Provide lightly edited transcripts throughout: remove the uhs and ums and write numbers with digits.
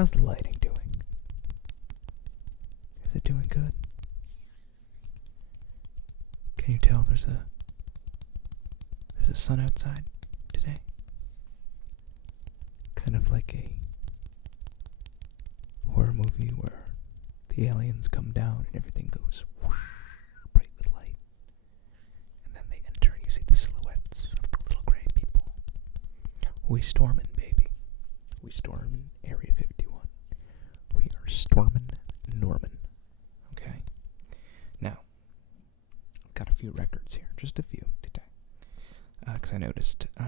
How's the lighting doing? Is it doing good? Can you tell there's a sun outside today? Kind of like a horror movie where the aliens come down and everything goes whoosh, bright with light. And then they enter and you see the silhouettes of the little gray people. We storming, baby. We storming Area 51. We are storming Norman. Okay? Now, I've got a few records here. Just a few today. Because I noticed, I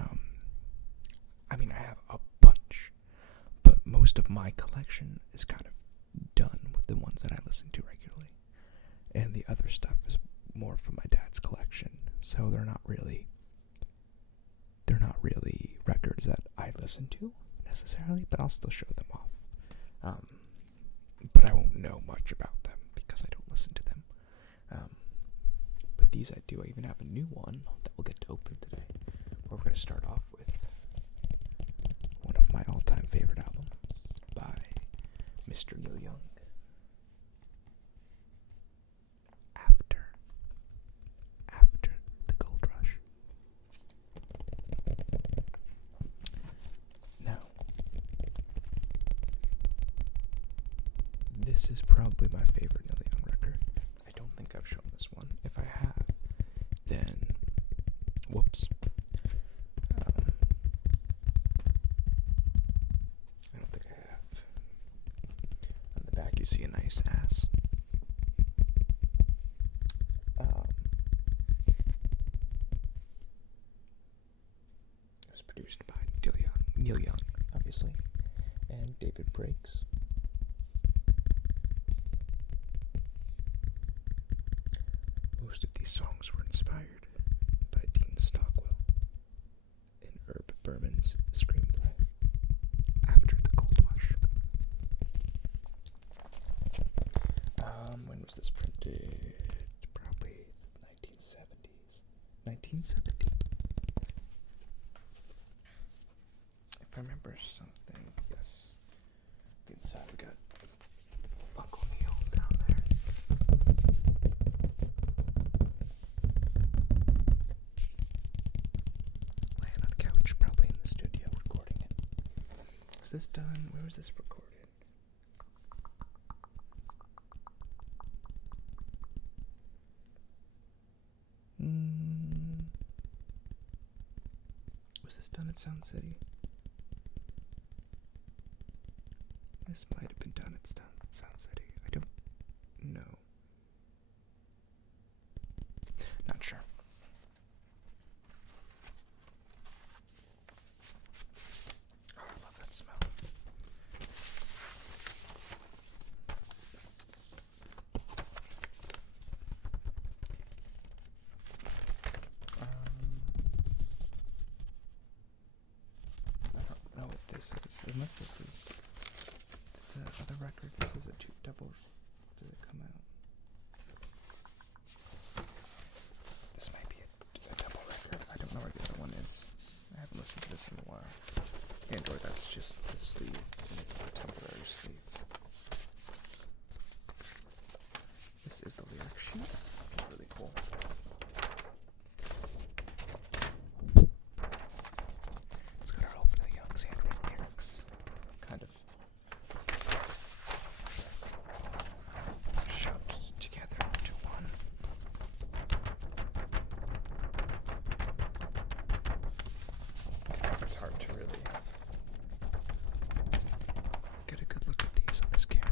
have a bunch. But most of my collection is kind of done with the ones that I listen to regularly. And the other stuff is more from my dad's collection. So they're not really records that I listen to necessarily, but I'll still show them off. But I won't know much about them because I don't listen to them. But these I do. I even have a new one that we'll get to open today. We're going to start off with one of my all-time favorite albums by Mr. Neil Young. After the Gold Rush. Now, this is probably my favorite Neil Young record. I don't think I've shown this one. If I have, then whoops. I don't think I have. On the back you see a nice ass. It was produced by Neil Young, obviously, and David Briggs. Most of these songs were inspired by Dean Stockwell in Herb Berman's screenplay, After the Gold Rush. When was this printed? Probably 1970s. 1970. If I remember something, yes. The inside we got Uncle Neil down there. Laying on a couch, probably in the studio, recording it. Was this done? Where was this recorded? Was this done at Sound City? This might have been done at Sound City. I don't know. Not sure. Oh, I love that smell. I don't know what this is, unless this is the other record. This is a double. Did it come out? This might be a double record. I don't know where the other one is. I haven't listened to this in a while. Android, that's just the sleeve. It is a temporary sleeve. This is the lyric sheet. Really cool. It's got our Neil Young's handwritten lyrics. Kind of shoved together into one. It's hard to really get a good look at these on this camera.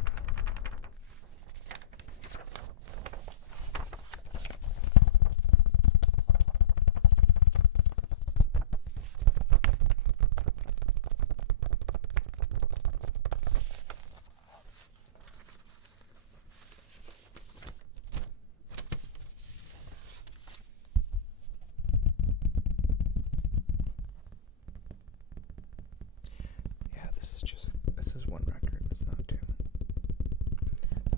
This is one record, it's not two.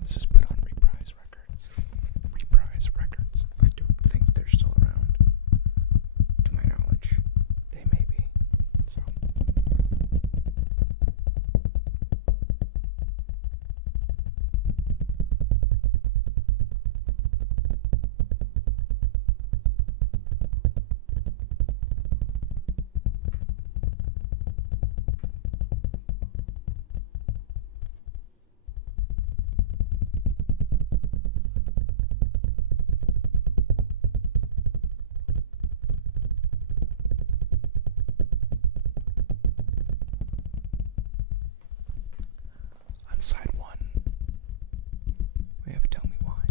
This is put on Reprise Records. Reprise Records. I don't think they're still around. To my knowledge. They may be. So. side one, we have Tell Me Why.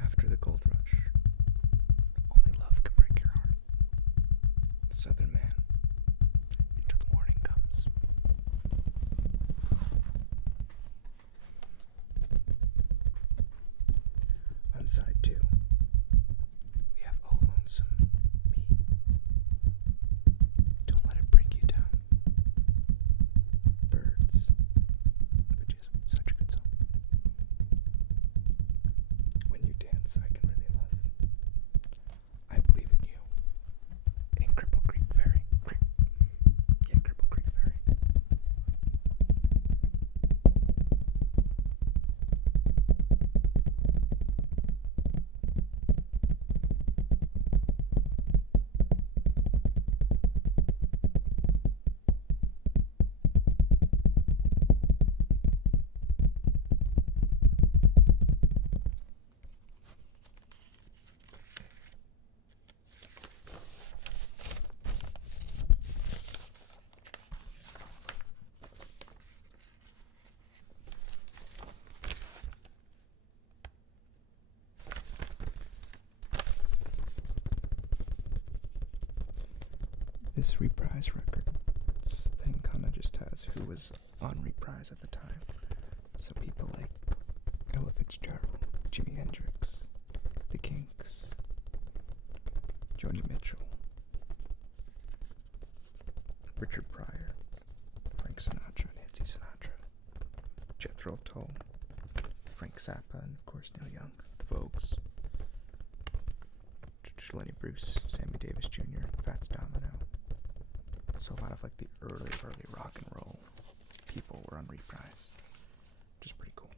After the gold rush, only love can break your heart. Southern man, into the morning comes. On side two, we have Oh Lonesome Me. Don't let it bring you down. Birds, which is such a good song. When you dance, I can really love. I believe in you. In Cripple Creek Ferry. Cripple Creek Ferry. This reprise record thing kind of just has who was on reprise at the time. So people like Ella Fitzgerald, Jimi Hendrix, The Kinks, Joni Mitchell, Richard Pryor, Frank Sinatra, Nancy Sinatra, Jethro Tull, Frank Zappa, and of course Neil Young, The Vogues, Lenny Bruce, Sammy Davis Jr., Fats Domino. So a lot of like the early rock and roll people were on reprise, which is pretty cool.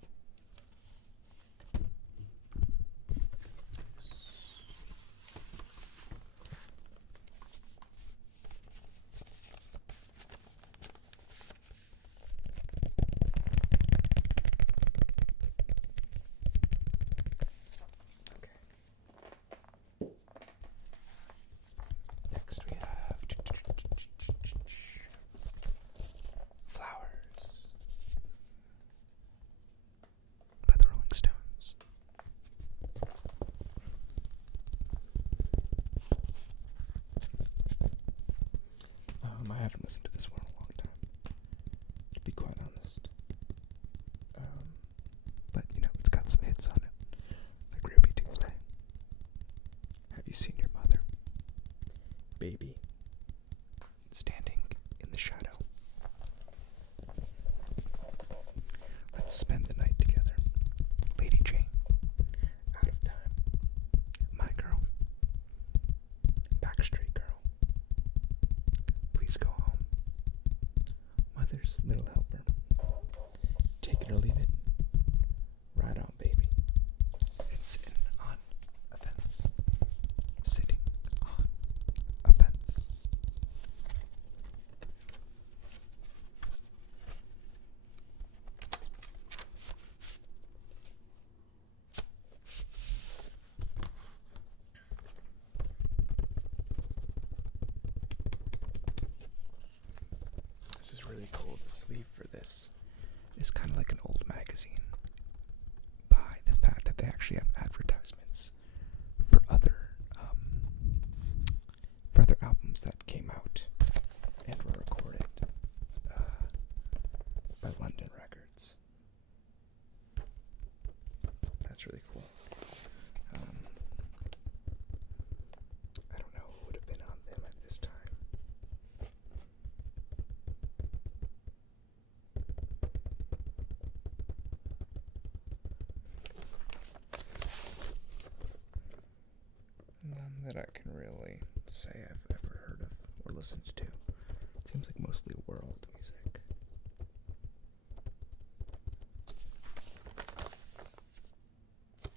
Next we have Flowers by the Rolling Stones. I haven't listened to this one in a long time, to be quite honest. But you know, it's got some hits on it, like Ruby Tuesday. Have you seen your mother? Baby. Standing in the shadow. Let's spend the night together. Lady Jane. Out of time. My girl. Backstreet Girl. Please go home. Mother's Little Helper. Take it or leave it. Ride on, baby. And sitting on a fence. Sitting on a fence. This is really cool. The sleeve for this is kind of like an old magazine by the fact that they actually have advertisements for other albums that came out and were recorded by London Records. That's really cool. I don't know who would have been on them at this time. None that I can really say I've ever heard of or listened to. It seems like mostly world music.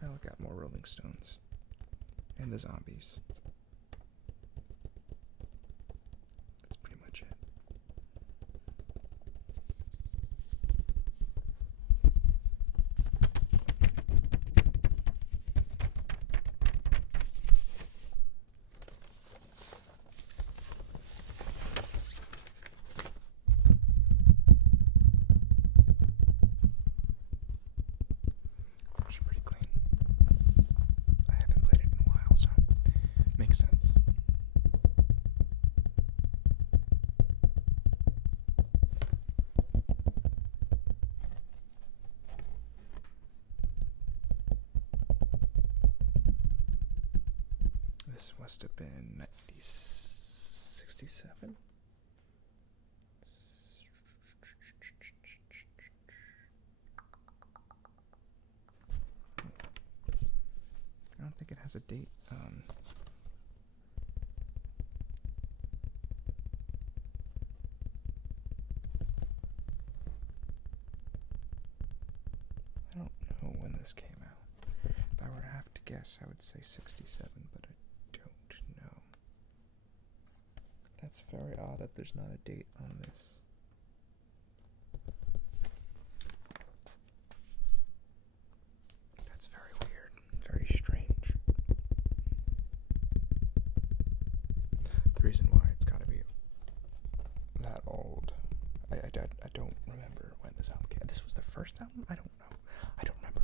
Now I got more Rolling Stones and the Zombies. That's pretty much it. this must have been 1967. I don't think it has a date. I don't know when this came out. If I were to have to guess, I would say 67, but I don't know. That's very odd that there's not a date on this. That's very weird, very strange. The reason why it's gotta be that old, I don't remember when this album came. This was the first album? I don't know. I don't remember.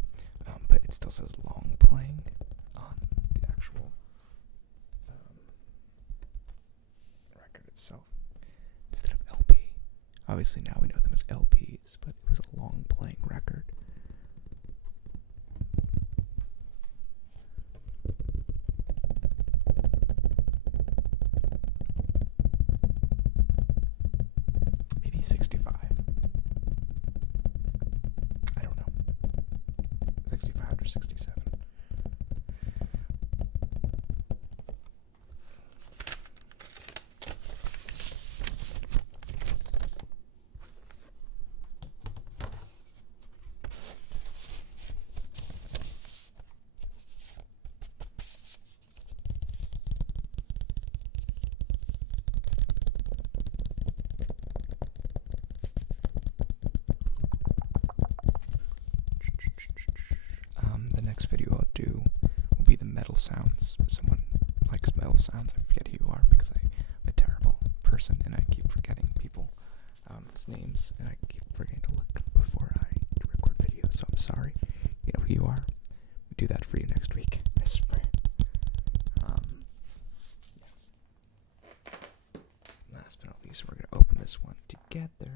But it still says long playing on the actual record itself instead of LP. Obviously now we know them as LPs, but it was a long playing record. Maybe 65. I don't know. 65 or 67. The next video I'll do will be the metal sounds. Someone likes metal sounds. I forget who you are because I'm a terrible person and I keep forgetting people's names and I keep forgetting to look before I record videos. So I'm sorry. You know who you are. We'll do that for you next week. I swear. Last but not least, we're going to open this one together.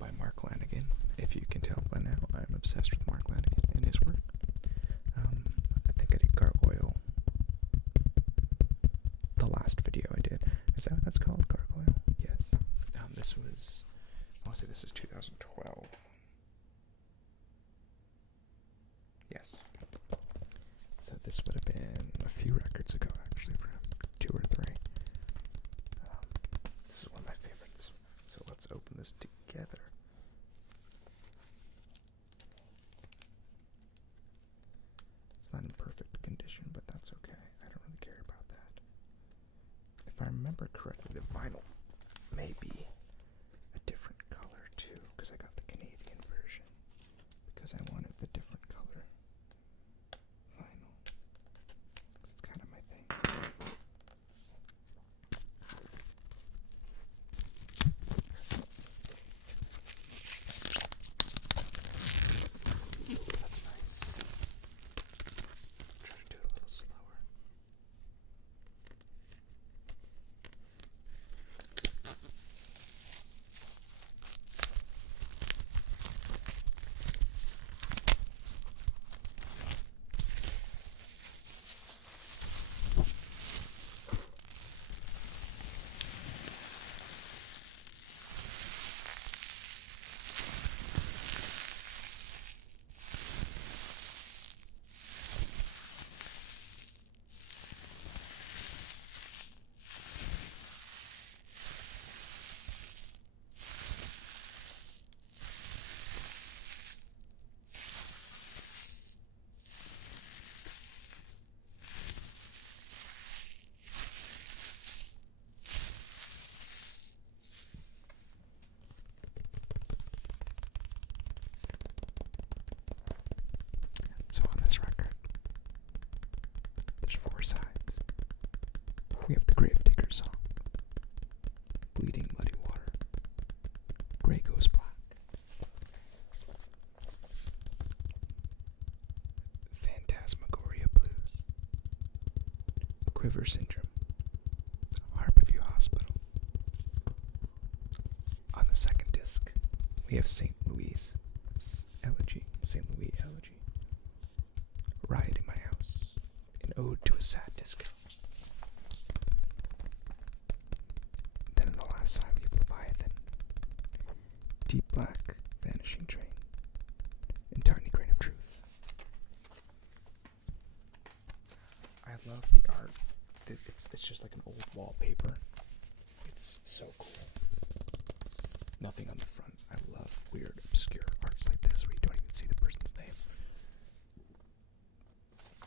By Mark Lanigan. If you can tell by now, I'm obsessed with Mark Lanigan and his work. I think I did Gargoyle. The last video I did. Is that what that's called? Gargoyle? Yes. This was, I want to say this is 2012. Yes. So this would have been a few records ago, actually, for 2 or 3. This is one of my favorites. So let's open this together. It's not in perfect condition, but that's okay. I don't really care about that. If I remember correctly, the vinyl may be a different color too, because I got the Canadian version, because I wanted the different color vinyl. Because it's kind of my thing. That's nice. Try to do it a little slower. So on this record, there's 4 sides. We have the Gravedigger song, Bleeding Muddy Water, Grey Goes Black, Phantasmagoria Blues, Quiver Syndrome, Harborview Hospital. On the second disc, We have St. Louis elegy. St. Louis elegy. Riot in my house. An ode to a sad disco. Then on the last side we have Leviathan. Deep black, vanishing train. And tiny grain of truth. I love the art. It's just like an old wallpaper. It's so cool. Nothing on the front. I love weird, obscure arts like this where you don't even see the person's name.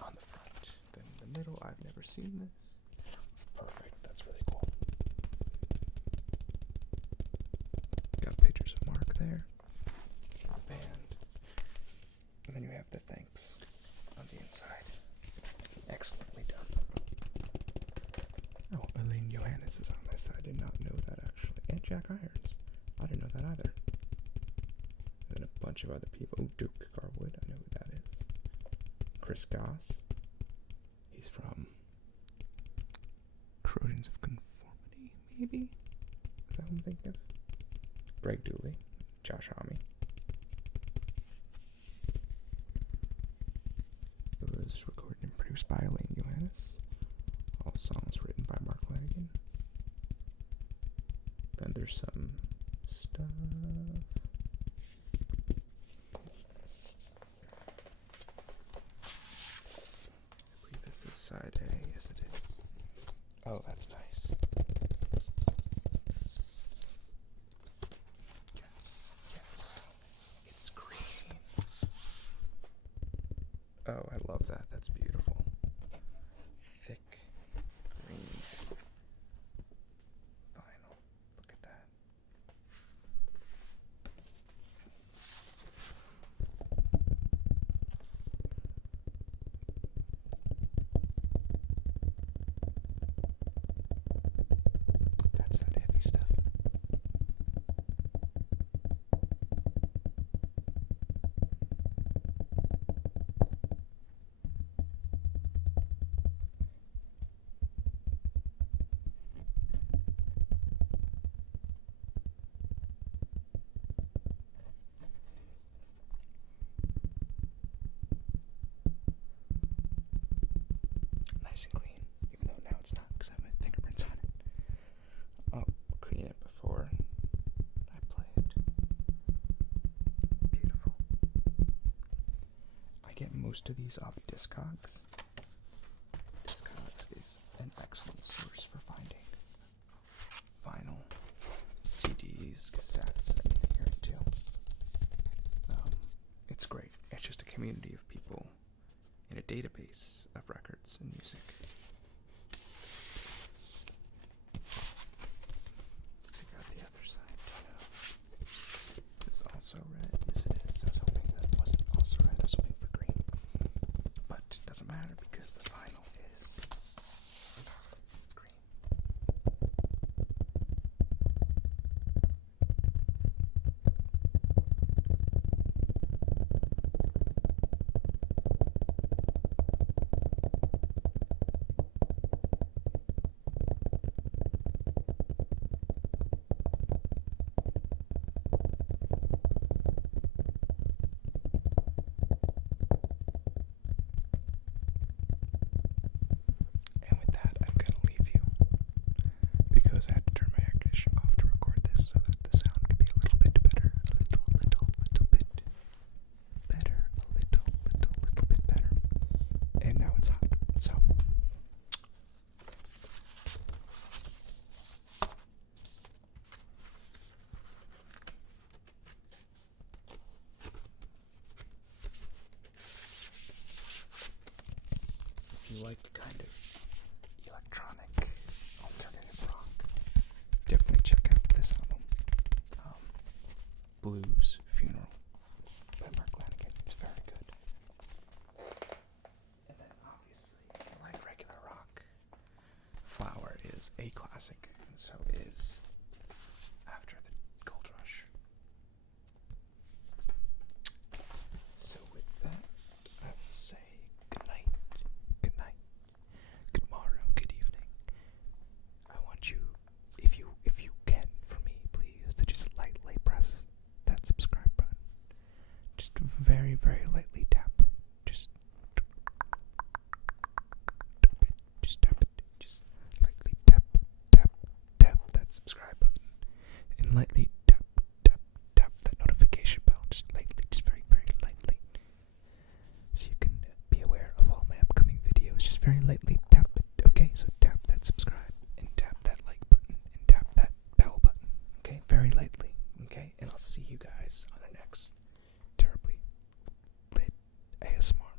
On the front. Then in the middle, I've never seen this. Perfect. That's really cool. Got pictures of Mark there. Band. And then you have the thanks on the inside. Excellently done. Oh, Elaine Johannes is on this. I did not know that actually. And Jack Irons. I didn't know that either. And then a bunch of other people. Oh, Duke Garwood. I know who that is. Chris Goss. He's from Corrosions of Conformity, maybe? Is that who I'm thinking of? Greg Dooley. Josh Homme. It was recorded and produced by Elaine Johannes. All songs written by Mark Lanigan. Then there's some stuff. I believe this is side A. Yes, it is. Oh, that's nice. Yes. It's green. Oh, I love that. That's beautiful. Thick green vinyl. Look at that. That's that heavy stuff. Nice and clean, even though now it's not because I have my fingerprints on it. I'll clean it before I play it. Beautiful. I get most of these off Discogs. Discogs is an excellent source for finding vinyl, CDs, cassettes, anything you're into. It's great. It's just a community of people in a database of records and music. Check out the other side. It's also red. Yes, it is. I was hoping that wasn't also red. I was hoping for green. But it doesn't matter because the vinyl is green. And with that, I'm going to leave you because I had to turn my air conditioning off to record this so that the sound could be a little bit better. A little bit better. A little bit better. And now it's hot. So, if you like kind of electronic alternative rock, definitely check out this album. Blues Funeral by Mark Lanigan. It's very good. And then obviously, if you like regular rock, Flower is a classic, and so is After the Gold Rush. So with that, I will say good night, good morrow, good evening. I want you, if you can, for me, please, to just lightly press that subscribe very lightly tap it. Okay, so tap that subscribe and tap that like button and tap that bell button. Okay, very lightly. Okay, and I'll see you guys on the next terribly lit ASMR.